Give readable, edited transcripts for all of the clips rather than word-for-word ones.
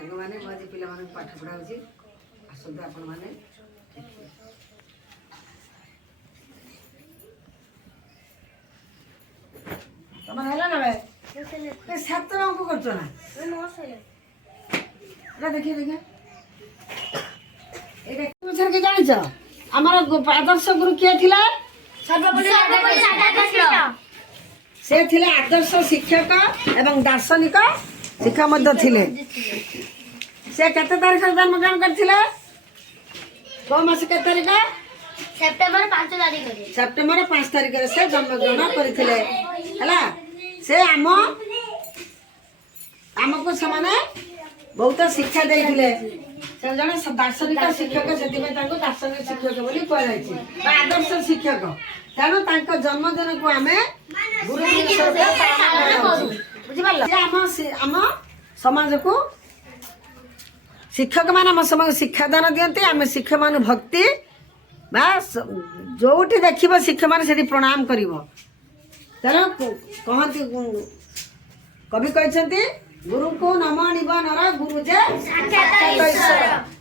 सांग मैंने मुझे पिला पाठ पढ़ाऊँगी आसतु आपण मैंने तुम है ना भाई सात अंक कर देखिए देखिए ये जान आमर आदर्श गुरु किए थिला से थिले आदर्श शिक्षक एवं दार्शनिक शिक्षक मध्य थिले से केते तारीख जन्म ग्रहण करथिले को मास के तारीख सेप्टेम्बर 5 तारीख सेप्टेम्बर 5 तारीख से जन्म ग्रहण करथिले हला से आमको समाने बहुत शिक्षा देथिले से जने दार्शनिक शिक्षक से दार्शनिक शिक्षक बोली कहलाई आदर्श शिक्षक तेणु तांको जन्मदिन को आमे गुरु आम समाज को शिक्षक मान आम समाज शिक्षादान दियंती आम शिक्षक मान भक्ति बा जोठी देखिब शिक्षक मान से प्रणाम करिवो तेणु कहती कवि कहते गुरु को नमो निबनर गुरु जे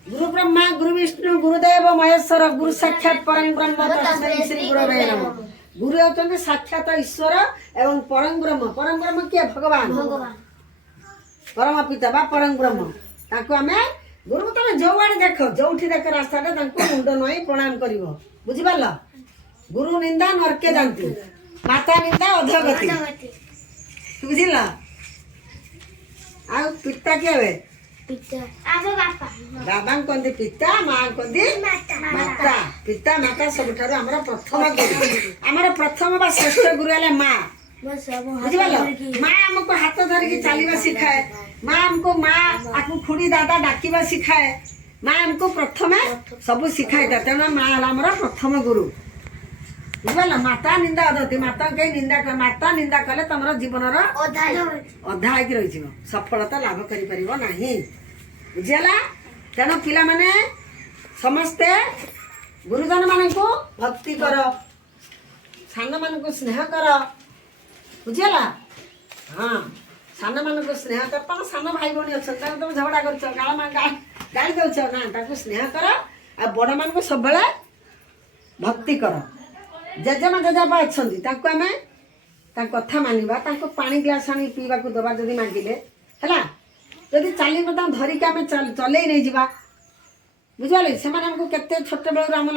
गुरु ब्रह्मा गुरु विष्णु गुरुदेव महेश्वर गुरु साक्षात परम ब्रह्म तस्मै श्री गुरवे नमः गुरु होते साक्षात ईश्वर एवं परम ब्रह्म किए भगवान परम पिता बा परम ब्रह्म ताको आमे गुरु तुम जो आड़े देख जो देख रास्ता मुंड नई प्रणाम कर बुझी पार गुरु निंदा नरके जानती माता निंदा अधगति बुझिल आ पिता किए बाबा कहते पिता माँ कहते माता पिता माता सब प्रथम गुरु आमर प्रथम बा श्रेष्ठ गुरु है माँ बुझिपाल माँ आमको हाथ धरिकी चलवा सिखाए माँ आमको माँ आपको खुड़ी दादा डाकिबा सिखाए माँ आमको प्रथम सब सिखाए तेणु माँ आमर प्रथम गुरु बुझिपाल माता निंदा अधति माता कहीं निंदा कर माता निंदा कले तुम जीवन अधा रही सफलता लाभ कर बुझीगला तेणु पिला माने समस्ते गुरुजन मान को भक्ति कर सान मान को स्नेह कर बुझीगला हाँ सान मान को स्नेह कर तुम सान भाई भौणी अच्छा तुम झगड़ा कर गाड़ी दौच ना स्नेह कर आ बड़ मान को सब भक्ति कर जेजेमा जेजेबा अच्छा आम कथा मानवा पानी ग्लास आनी पीवा दबा जदि मांगिले है जदि चल धरिकी आम चल नहीं जावा बुझे से छोट बेलू आम